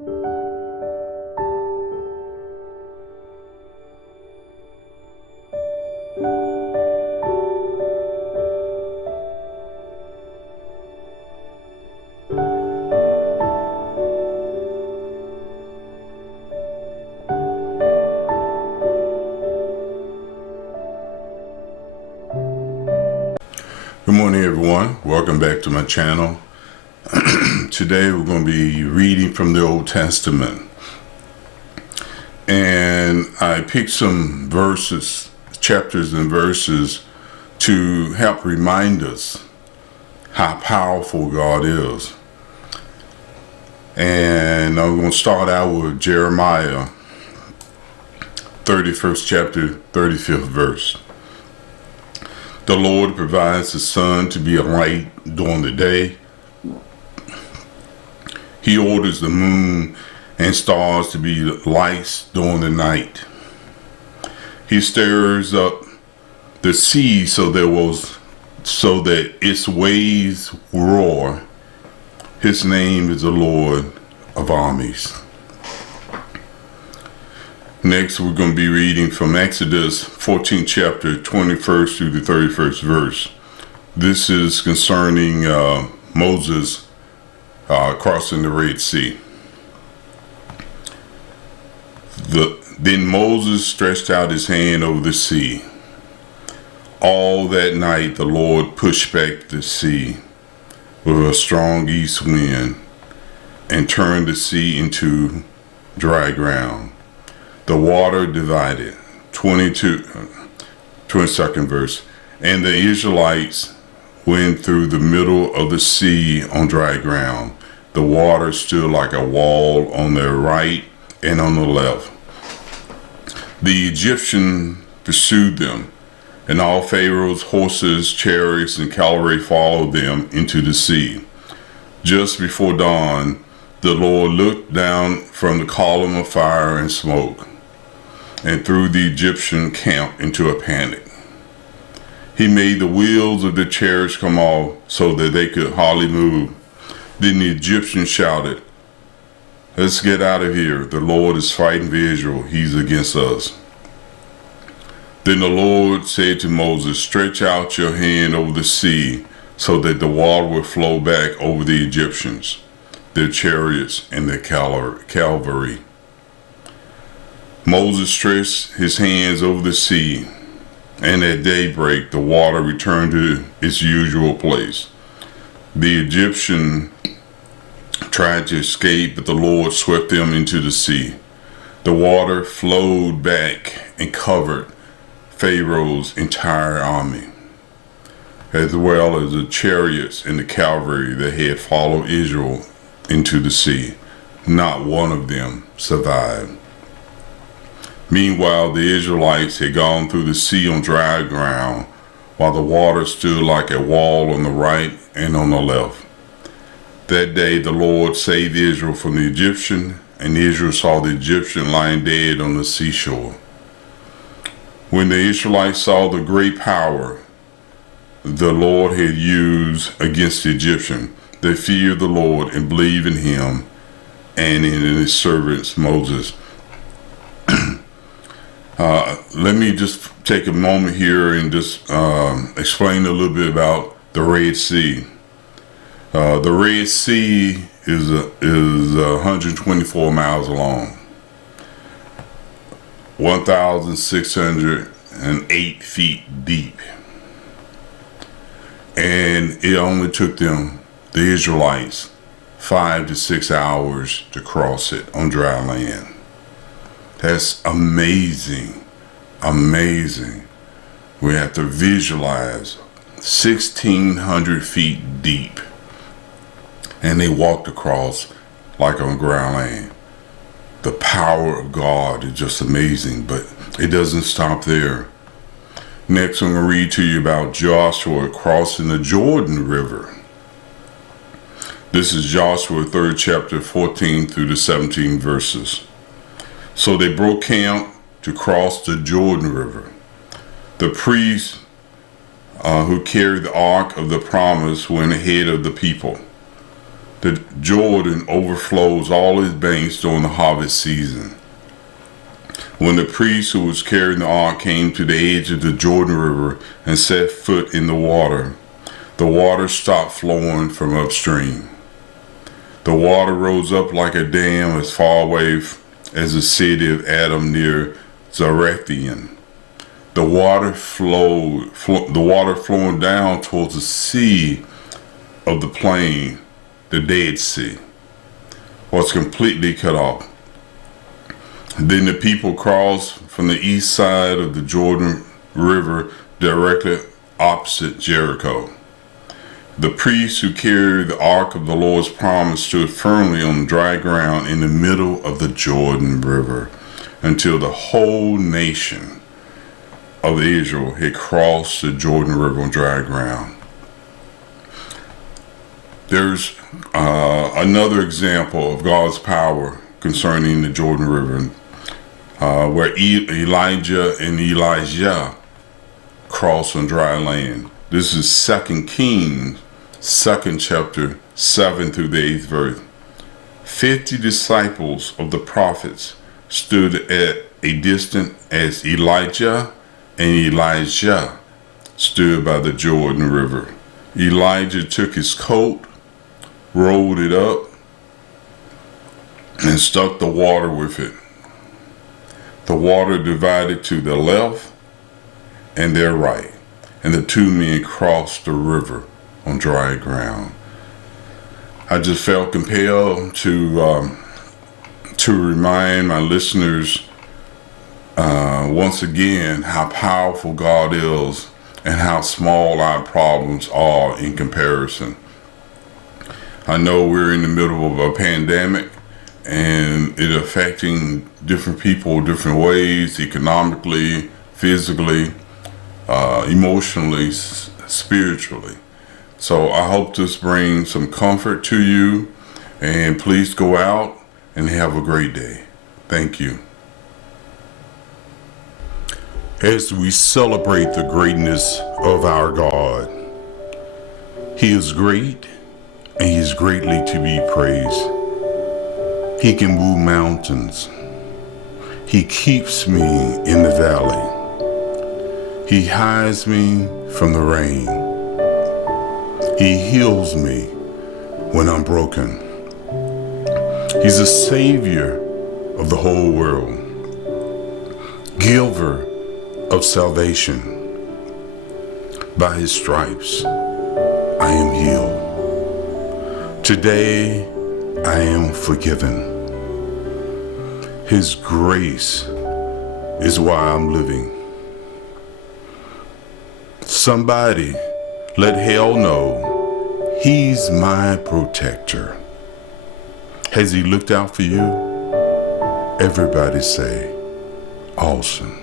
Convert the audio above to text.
Good morning, everyone. Welcome back to my channel. Today we're going to be reading from the Old Testament, and I picked some verses, chapters and verses to help remind us how powerful God is. And I'm going to start out with Jeremiah 31st chapter, 35th verse. The Lord provides the sun to be a light during the day. He orders the moon and stars to be lights during the night. He stirs up the sea so that its waves roar. His name is the Lord of Armies. Next, we're going to be reading from Exodus 14th chapter, 21st through the 31st verse. This is concerning Moses crossing the Red Sea. Then Moses stretched out his hand over the sea. All that night the Lord pushed back the sea with a strong east wind and turned the sea into dry ground. The water divided. 22nd verse. And the Israelites went through the middle of the sea on dry ground. The water stood like a wall on their right and on the left. The Egyptians pursued them, and all Pharaoh's horses, chariots, and cavalry followed them into the sea. Just before dawn, the Lord looked down from the column of fire and smoke and threw the Egyptian camp into a panic. He made the wheels of the chariots come off so that they could hardly move. Then the Egyptians shouted, "Let's get out of here. The Lord is fighting for Israel. He's against us." Then the Lord said to Moses, "Stretch out your hand over the sea so that the water will flow back over the Egyptians, their chariots, and their cavalry." Moses stretched his hands over the sea, and at daybreak the water returned to its usual place. The Egyptians tried to escape, but the Lord swept them into the sea. The water flowed back and covered Pharaoh's entire army, as well as the chariots and the cavalry that had followed Israel into the sea. Not one of them survived. Meanwhile, the Israelites had gone through the sea on dry ground, while the water stood like a wall on the right and on the left. That day the Lord saved Israel from the Egyptian, and Israel saw the Egyptian lying dead on the seashore. When the Israelites saw the great power the Lord had used against the Egyptian, they feared the Lord and believed in him and in his servant Moses. Let me just take a moment here and just explain a little bit about the Red Sea. The Red Sea is 124 miles long, 1,608 feet deep, and it only took them, the Israelites, 5 to 6 hours to cross it on dry land. That's amazing, amazing. We have to visualize 1,600 feet deep, and they walked across like on ground land. The power of God is just amazing, but it doesn't stop there. Next, I'm going to read to you about Joshua crossing the Jordan River. This is Joshua 3rd chapter, 14 through the 17 verses. So they broke camp to cross the Jordan River. The priests who carried the ark of the promise went ahead of the people. The Jordan overflows all its banks during the harvest season. When the priest who was carrying the ark came to the edge of the Jordan River and set foot in the water stopped flowing from upstream. The water rose up like a dam as far away as the city of Adam near Zarethan. The water flowing down towards the sea of the plain, the Dead Sea, was completely cut off. Then the people crossed from the east side of the Jordan River directly opposite Jericho. The priests who carried the ark of the Lord's promise stood firmly on dry ground in the middle of the Jordan River until the whole nation of Israel had crossed the Jordan River on dry ground. There's another example of God's power concerning the Jordan River, where Elijah and Elijah crossed on dry land. This is 2 Kings, 2nd chapter, 7 through the 8th verse. 50 disciples of the prophets stood at a distance as Elijah and Elijah stood by the Jordan River. Elijah took his coat, rolled it up, and struck the water with it. The water divided to the left and their right, and the two men crossed the river on dry ground. I just felt compelled to remind my listeners once again how powerful God is and how small our problems are in comparison. I know we're in the middle of a pandemic and it affecting different people different ways, economically, physically, emotionally, spiritually. So I hope this brings some comfort to you, and please go out and have a great day. Thank you. As we celebrate the greatness of our God, He is great and He is greatly to be praised. He can move mountains. He keeps me in the valley. He hides me from the rain. He heals me when I'm broken. He's the Savior of the whole world, giver of salvation. By His stripes, I am healed. Today, I am forgiven. His grace is why I'm living. Somebody let hell know He's my protector. Has He looked out for you? Everybody say, awesome.